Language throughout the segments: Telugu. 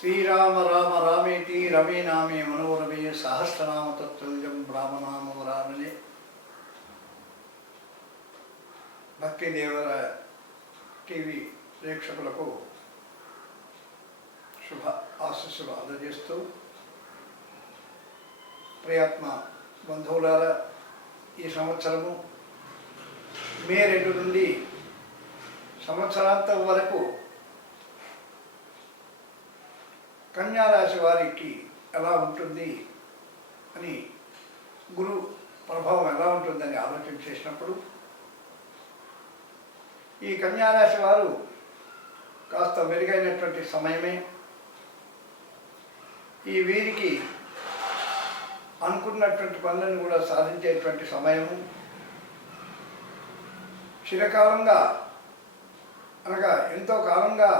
శ్రీరామ రామ రామేతి రమే నామే మనోరమే సహస్రనామ తత్తుల్యం రామనామం రామనే. భక్తి దేవర టీవీ ప్రేక్షకులకు శుభ ఆశస్సులు అందజేస్తూ ప్రియాత్మ బంధువులారా ఈ సంవత్సరము మే రెండు నుండి సంవత్సరాంతం వరకు కన్యారాశి వారికి ఎలా ఉంటుంది అని గురు ప్రభావం ఎలా ఉంటుందని ఆలోచన చేసినప్పుడు ఈ కన్యారాశి వారు కాస్త మెరుగైనటువంటి సమయమే ఈ వీరికి అనుకున్నటువంటి పనులను కూడా సాధించేటువంటి సమయము చిరకాలంగా అనగా ఎంతో కాలంగా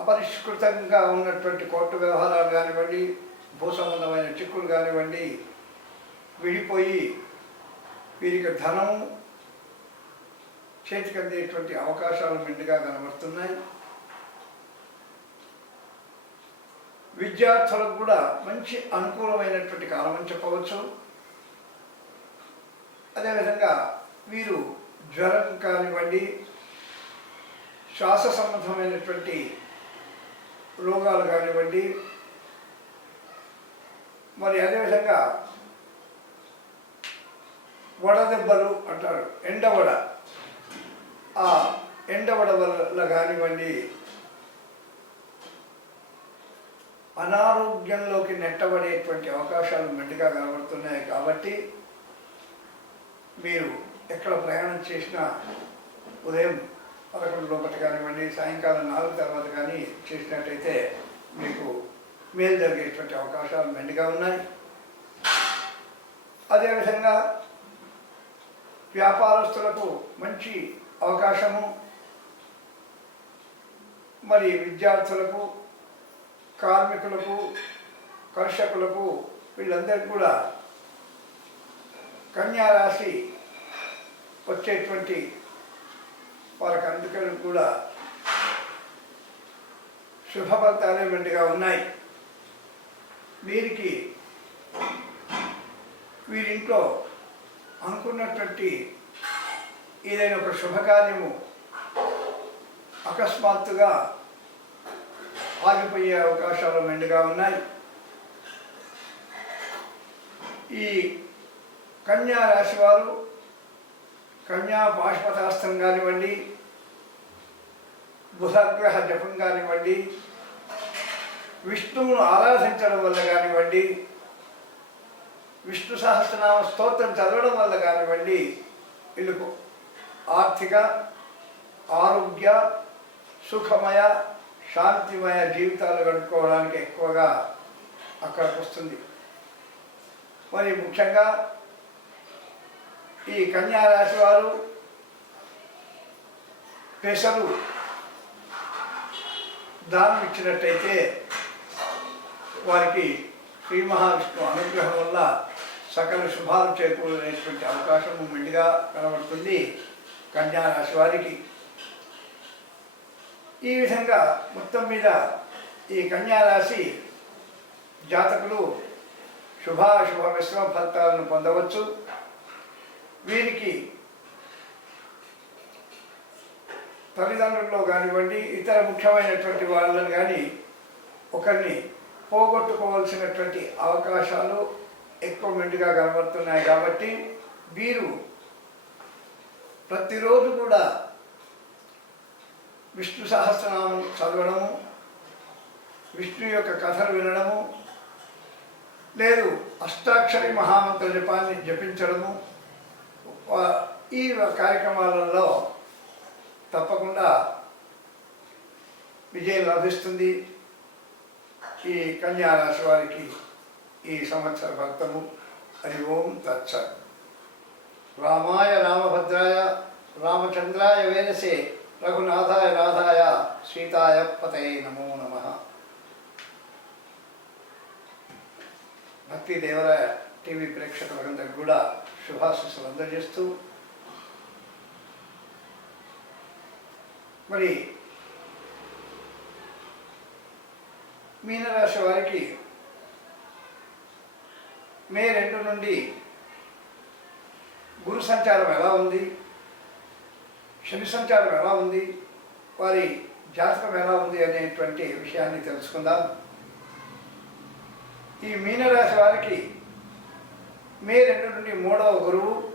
అపరిష్కృతంగా ఉన్నటువంటి కోర్టు వ్యవహారాలు కానివ్వండి భూ సంబంధమైన చిక్కులు కానివ్వండి విడిపోయి వీరికి ధనము చేతికి అందేటువంటి అవకాశాలు మెండుగా కనబడుతున్నాయి. విద్యార్థులకు కూడా మంచి అనుకూలమైనటువంటి కాలం అని చెప్పవచ్చు. అదేవిధంగా వీరు జ్వరం కానివ్వండి శ్వాస సంబంధమైనటువంటి రోగాలు కానివ్వండి మరి అదేవిధంగా వడదెబ్బలు అంటారు ఎండవడ ఆ ఎండవడ వల్ల కానివ్వండి అనారోగ్యంలోకి నెట్టబడేటువంటి అవకాశాలు మెండుగా కనబడుతున్నాయి కాబట్టి మీరు ఎక్కడ ప్రయాణం చేసినా ఉదయం పదకొండు లోపల కానివ్వండి సాయంకాలం నాలుగు తర్వాత కానీ చేసినట్టయితే మీకు మేలు జరిగేటువంటి అవకాశాలు మెండుగా ఉన్నాయి. అదేవిధంగా వ్యాపారస్తులకు మంచి అవకాశము మరి విద్యార్థులకు కార్మికులకు కర్షకులకు వీళ్ళందరికీ కూడా కన్యారాశి వచ్చేటువంటి వారికి అందుకని కూడా శుభ మెండుగా ఉన్నాయి. వీరికి వీరింట్లో అనుకున్నటువంటి ఏదైనా ఒక శుభకార్యము అకస్మాత్తుగా ఆగిపోయే అవకాశాలు మెండుగా ఉన్నాయి. ఈ కన్యా రాశి వారు కన్యా బాష్పశాస్త్రం కానివ్వండి బుధగ్రహ జపం కానివ్వండి విష్ణువును ఆరాధించడం వల్ల కానివ్వండి విష్ణు సహస్రనామ స్తోత్రం చదవడం వల్ల కానివ్వండి వీళ్ళకు ఆర్థిక ఆరోగ్య సుఖమయ శాంతిమయ జీవితాలు గడుపుకోవడానికి ఎక్కువగా అక్కడికి వస్తుంది. మరి ముఖ్యంగా ఈ కన్యారాశి వారు పెసరు దానం ఇచ్చినట్టయితే వారికి శ్రీ మహావిష్ణు అనుగ్రహం వల్ల సకల శుభాలు చేకూరనేటువంటి అవకాశం మెండుగా కనబడుతుంది కన్యారాశి వారికి. ఈ విధంగా మొత్తం మీద ఈ కన్యారాశి జాతకులు శుభాశుభ మిశ్రమ ఫలితాలను పొందవచ్చు. వీరికి తల్లిదండ్రుల్లో కానివ్వండి ఇతర ముఖ్యమైనటువంటి వాళ్ళని కానీ ఒకరిని పోగొట్టుకోవాల్సినటువంటి అవకాశాలు ఎక్కువ మెండుగా కనబడుతున్నాయి కాబట్టి వీరు ప్రతిరోజు కూడా విష్ణు సహస్రనామం చదవడము విష్ణు యొక్క కథలు వినడము లేదు అష్టాక్షరి మహామంత్ర జపాన్ని జపించడము ఈ కార్యక్రమాలలో తప్పకుండా విజయం లభిస్తుంది. ఈ కన్యా రాశి వారికి ఈ సంవత్సర ఫలితము. హరి ఓం తచ్చ రామాయ రామభద్రాయ రామచంద్రాయ వేదసే రఘునాథాయ రాధాయ సీతాయ పతయే నమో నమ. భక్తి దేవరాయ టీవీ ప్రేక్షకులందరికీ కూడా శుభాశీస్సులు అందజేస్తూ మరి మీనరాశి వారికి మే రెండు నుండి గురు సంచారం ఎలా ఉంది? శని సంచారం ఎలా ఉంది? వారి జాతకం ఎలా ఉంది అనేటువంటి విషయాన్ని తెలుసుకుందాం. ఈ మీనరాశి వారికి మే రెండు నుండి మూడవ గురువు.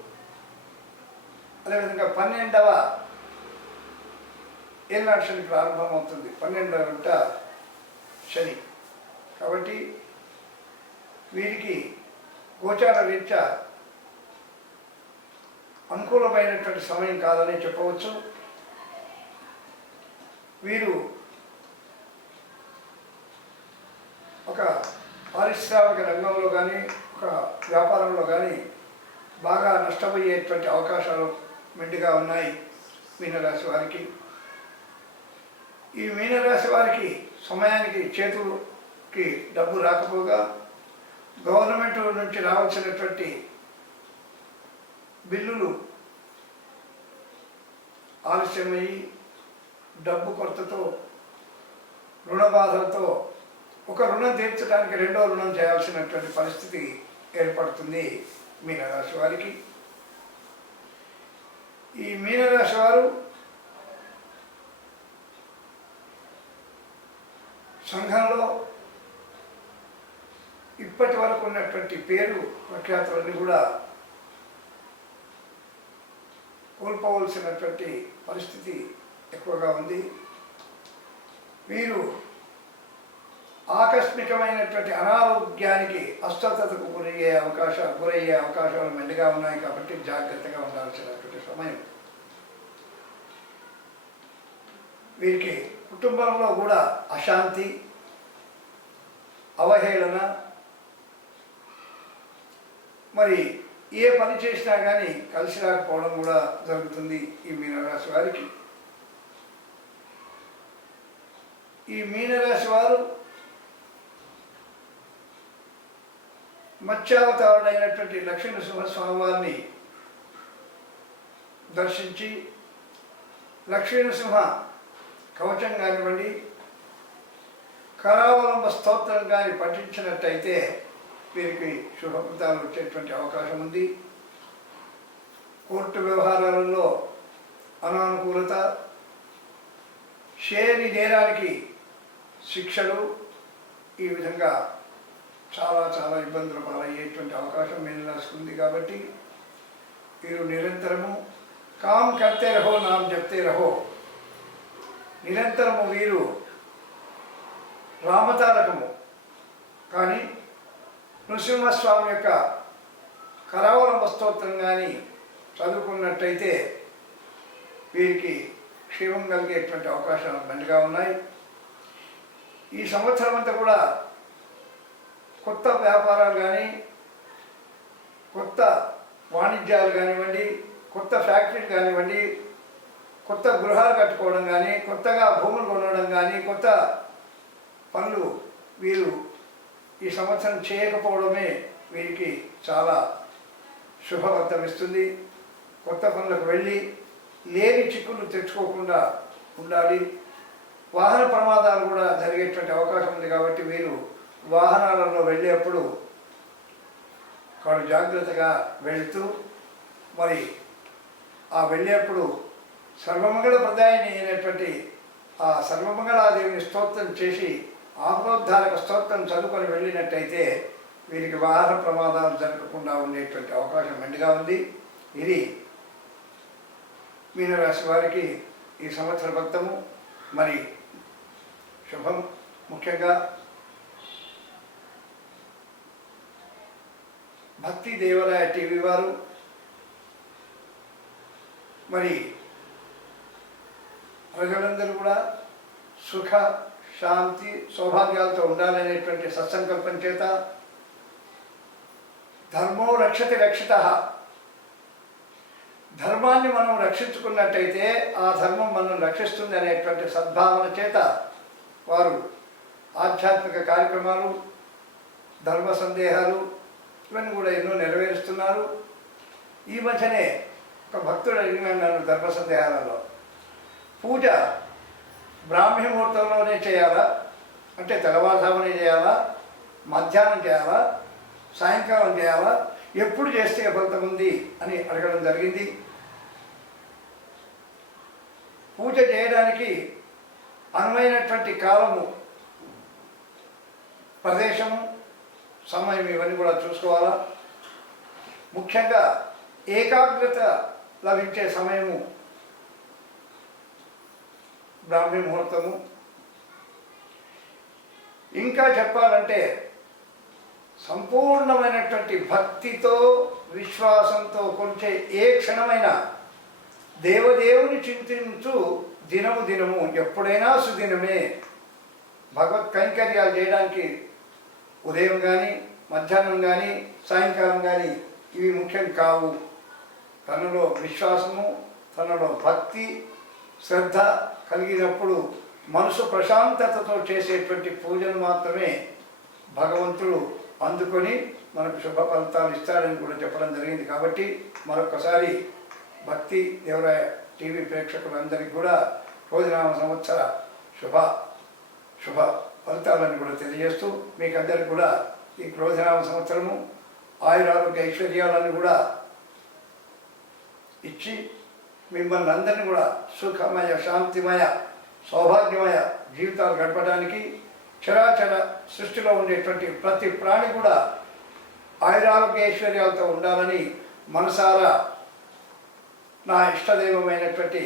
అదేవిధంగా పన్నెండవ ఏనాడు శని ప్రారంభమవుతుంది. పన్నెండవ గంట శని. కాబట్టి వీరికి గోచార రీత్యా అనుకూలమైనటువంటి సమయం కాదని చెప్పవచ్చు. వీరు ఒక పారిశ్రామిక రంగంలో కానీ వ్యాపారంలో కానీ బాగా నష్టపోయేటువంటి అవకాశాలు మెండుగా ఉన్నాయి మీనరాశి వారికి. ఈ మీనరాశి వారికి సమయానికి చేతులకి డబ్బు రాకపోగా గవర్నమెంట్ నుంచి రావాల్సినటువంటి బిల్లులు ఆలస్యమయ్యి డబ్బు కొరతతో రుణ బాధలతో ఒక రుణం తీర్చడానికి రెండో రుణం చేయాల్సినటువంటి పరిస్థితి ఏర్పడుతుంది మీనరాశి వారికి. ఈ మీనరాశి వారు సంఘంలో ఇప్పటి వరకు ఉన్నటువంటి పేరు ప్రఖ్యాతులన్నీ కూడా కోల్పోవలసినటువంటి పరిస్థితి ఎక్కువగా ఉంది. వీరు ఆకస్మికమైనటువంటి అనారోగ్యానికి అస్వస్థతకు గురయ్యే అవకాశాలు గురయ్యే అవకాశాలు మెండుగా ఉన్నాయి కాబట్టి జాగ్రత్తగా ఉండాల్సినటువంటి సమయం. వీరికి కుటుంబంలో కూడా అశాంతి అవహేళన మరి ఏ పని చేసినా కానీ కలిసి రాకపోవడం కూడా జరుగుతుంది ఈ మీనరాశి వారికి. ఈ మీనరాశి వారు మత్స్యావతారుడైనటువంటి లక్ష్మీ నరసింహస్వామి వారిని దర్శించి లక్ష్మీ కవచం కానివ్వండి కరావలంబ స్తోత్రం కానీ పఠించినట్టయితే వీరికి శుభఫలితాలు వచ్చేటువంటి అవకాశం ఉంది. కోర్టు వ్యవహారాలలో అనానుకూలత షేరి నేరానికి శిక్షలు ఈ విధంగా చాలా చాలా ఇబ్బందులు పాలయ్యేటువంటి అవకాశం మేము రాసుకుంది కాబట్టి వీరు నిరంతరము కామ్ కర్తే రహో నామ్ చెప్తే రహో. నిరంతరము వీరు రామతారకము. కానీ నృసింహస్వామి యొక్క కరావలంబ స్తోత్రం కానీ చదువుకున్నట్టయితే వీరికి క్షేమం కలిగేటువంటి అవకాశాలు మెండుగా ఉన్నాయి. ఈ సంవత్సరం అంతా కూడా కొత్త వ్యాపారాలు కానీ కొత్త వాణిజ్యాలు కానివ్వండి కొత్త ఫ్యాక్టరీలు కానివ్వండి కొత్త గృహాలు కట్టుకోవడం కానీ కొత్తగా భూములు కొనడం కానీ కొత్త పనులు వీరు ఈ సంవత్సరం చేయకపోవడమే వీరికి చాలా శుభవర్తమిస్తుంది కొత్త పనులకు వెళ్ళి లేని చిక్కులు తెచ్చుకోకుండా ఉండాలి. వాహన ప్రమాదాలు కూడా జరిగేటువంటి అవకాశం ఉంది కాబట్టి వీరు వాహనాలలో వెళ్ళేప్పుడు కాడు జాగ్రత్తగా వెళుతూ మరి ఆ వెళ్ళేప్పుడు సర్వమంగళ ప్రదాయిని అయినటువంటి ఆ సర్వమంగళాదేవిని స్తోత్రం చేసి ఆహ్లోద్ధారక స్తోత్రం చదువుకొని వెళ్ళినట్టయితే వీరికి వాహన ప్రమాదాలు జరగకుండా ఉండేటువంటి అవకాశం మెండుగా ఉంది. ఇది మీనరాశి వారికి ఈ సంవత్సర భక్తము మరి శుభం ముఖ్యంగా భక్తి దేవాలయ టీవీ వారు. మరి ప్రజలందరూ కూడా సుఖ శాంతి సౌభాగ్యాలతో ఉండాలనేటువంటి సత్సంకల్పం చేత ధర్మో రక్షతి రక్షిత. ధర్మాన్ని మనం రక్షించుకున్నట్టయితే ఆ ధర్మం మనం రక్షిస్తుంది అనేటువంటి సద్భావన చేత వారు ఆధ్యాత్మిక కార్యక్రమాలు ధర్మ సందేహాలు ఇవన్నీ కూడా ఎన్నో నెరవేరుస్తున్నారు. ఈ మధ్యనే ఒక భక్తుడు అడిగినాడు నన్ను ధర్మ సందేహాలలో పూజ బ్రాహ్మీ ముహూర్తంలోనే చేయాలా? అంటే తెల్లవారుజామునే చేయాలా? మధ్యాహ్నం చేయాలా? సాయంకాలం చేయాలా? ఎప్పుడు చేస్తే ఫలితం ఉంది? అని అడగడం జరిగింది. పూజ చేయడానికి అనువైనటువంటి కాలము ప్రదేశము సమయం ఇవన్నీ కూడా చూసుకోవాలా? ముఖ్యంగా ఏకాగ్రత లభించే సమయము బ్రాహ్మీ ముహూర్తము. ఇంకా చెప్పాలంటే సంపూర్ణమైనటువంటి భక్తితో విశ్వాసంతో కొలిచే ఏ క్షణమైన దేవదేవుని చింతించు దినము దినము. ఎప్పుడైనా సుదినమే భగవత్ కైంకర్యాలు చేయడానికి ఉదయం కానీ మధ్యాహ్నం కానీ సాయంకాలం కానీ ఇవి ముఖ్యం కావు. తనలో విశ్వాసము తనలో భక్తి శ్రద్ధ కలిగినప్పుడు మనసు ప్రశాంతతతో చేసేటువంటి పూజలు మాత్రమే భగవంతుడు అందుకొని మనకు శుభ ఫలితాలు ఇస్తాడని కూడా చెప్పడం జరిగింది. కాబట్టి మరొకసారి భక్తి దేవరాయ టీవీ ప్రేక్షకులందరికీ కూడా భోజనామ సంవత్సర శుభ శుభ ఫలితాలను కూడా తెలియజేస్తూ మీకు అందరికి కూడా ఈ క్రోధనామ సంవత్సరము ఆయురారోగ్య ఐశ్వర్యాలను కూడా ఇచ్చి మిమ్మల్ని అందరినీ కూడా సుఖమయ శాంతిమయ సౌభాగ్యమయ జీవితాలు గడపడానికి చరాచర సృష్టిలో ఉండేటువంటి ప్రతి ప్రాణి కూడా ఆయురారోగ్య ఐశ్వర్యాలతో ఉండాలని మనసారా నా ఇష్టదైవమైనటువంటి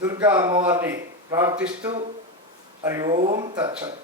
దుర్గా అమ్మవారిని ప్రార్థిస్తూ హరి ఓం తత్సత్